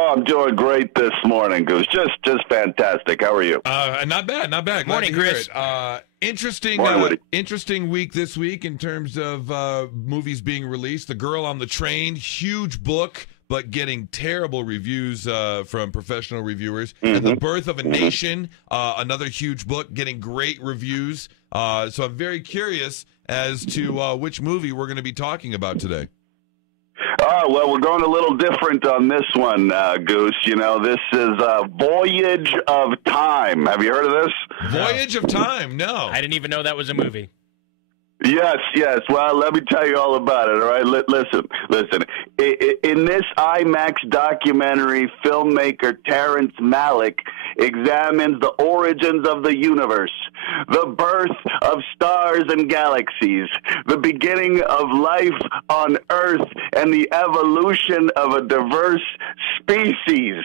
Oh, I'm doing great this morning, Goose. Just fantastic. How are you? Not bad, not bad. Glad Morning, to hear Chris. it. Interesting, Morning, Woody. interesting week this week in terms of movies being released. The Girl on the Train, huge book, but getting terrible reviews from professional reviewers. And The Birth of a Nation, another huge book, getting great reviews. So I'm very curious as to which movie we're going to be talking about today. Well, we're going a little different on this one, Goose. You know, this is Voyage of Time. Have you heard of this? Voyage of Time, no. I didn't even know that was a movie. Yes. Well, let me tell you all about it, all right? Listen. In this IMAX documentary, filmmaker Terrence Malick examines the origins of the universe, the birth of stars and galaxies, the beginning of life on Earth, and the evolution of a diverse species.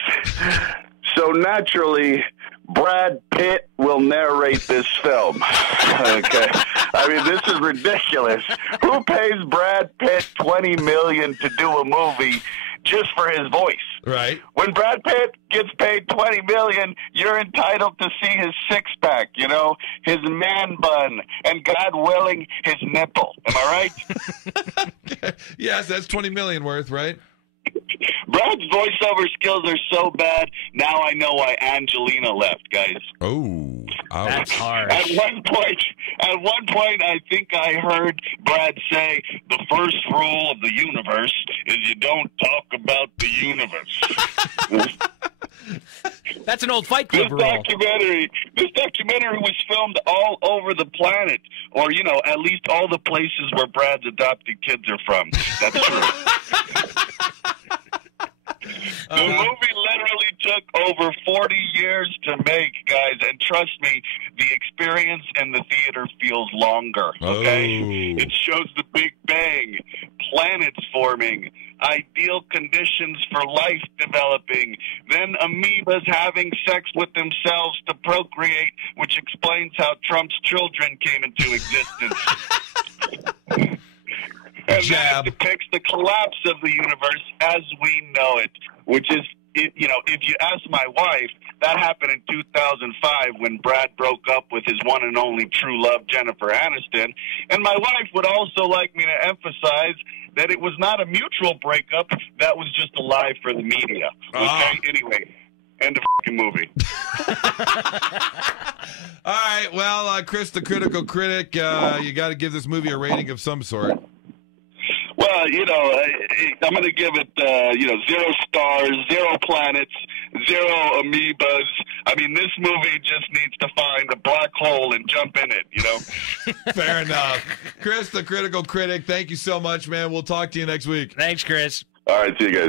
So naturally, Brad Pitt will narrate this film. Okay. I mean, this is ridiculous. Who pays Brad Pitt $20 million to do a movie just for his voice? Right. When Brad Pitt gets paid $20 million, you're entitled to see his six-pack, you know, his man bun, and God willing, his nipple. Am I right? Yes, that's $20 million worth, right? Brad's voiceover skills are so bad, now I know why Angelina left, guys. Oh, ouch. That's hard. At one point, I think I heard Brad say, the first rule of the universe is you don't talk about the universe. That's an old Fight Club rule. This documentary was filmed all over the planet, or, you know, at least all the places where Brad's adopted kids are from. That's true. The movie literally took over 40 years to make, guys, and trust me, the experience in the theater feels longer, okay? Oh. It shows the Big Bang, planets forming, ideal conditions for life developing, then amoebas having sex with themselves to procreate, which explains how Trump's children came into existence. And that depicts the collapse of the universe as we know it, which is, you know, if you ask my wife, that happened in 2005 when Brad broke up with his one and only true love, Jennifer Aniston. And my wife would also like me to emphasize that it was not a mutual breakup. That was just a lie for the media. Okay? Anyway, end of fucking movie. All right. Well, Chris, the critical critic, you got to give this movie a rating of some sort. Well, you know, I'm going to give it, 0 stars, 0 planets, 0 amoebas. I mean, this movie just needs to find a black hole and jump in it, you know? Fair enough. Chris, the critical critic, thank you so much, man. We'll talk to you next week. Thanks, Chris. All right, see you guys.